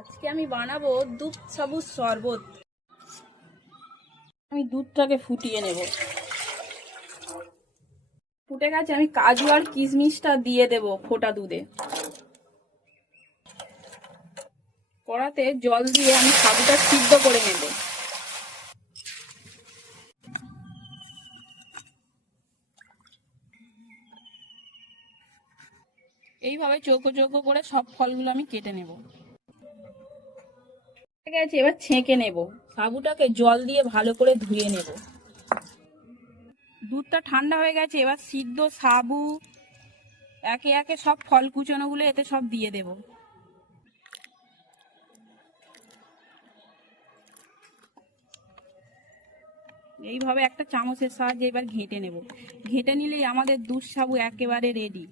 আজকে আমি বানাবো দুধ সাবুর শরবত। আমি দুধটাকে ফুটিয়ে নেব। ফুটে গেছে, আমি কাজু আর কিশমিশটা দিয়ে দেব ফোটা দুধে। কড়াতে জল দিয়ে আমি সাবুটা সিদ্ধ করে নেব। এইভাবে চৌকো চৌকো করে সব ফলগুলো আমি কেটে নেব। ঠিক আছে, এবার ছেঁকে নেব। সাবুটাকে জল দিয়ে ভালো করে ধুয়ে নেব। দুধটা ঠান্ডা হয়ে গেছে, এবার সিদ্ধ সাবু একে একে সব ফল কুচনোগুলো এতে সব দিয়ে দেব। এইভাবে একটা চামচের সাহায্যে এবার ঘেঁটে নেব। ঘেঁটে নিলেই আমাদের দুধ সাবু একেবারে রেডি।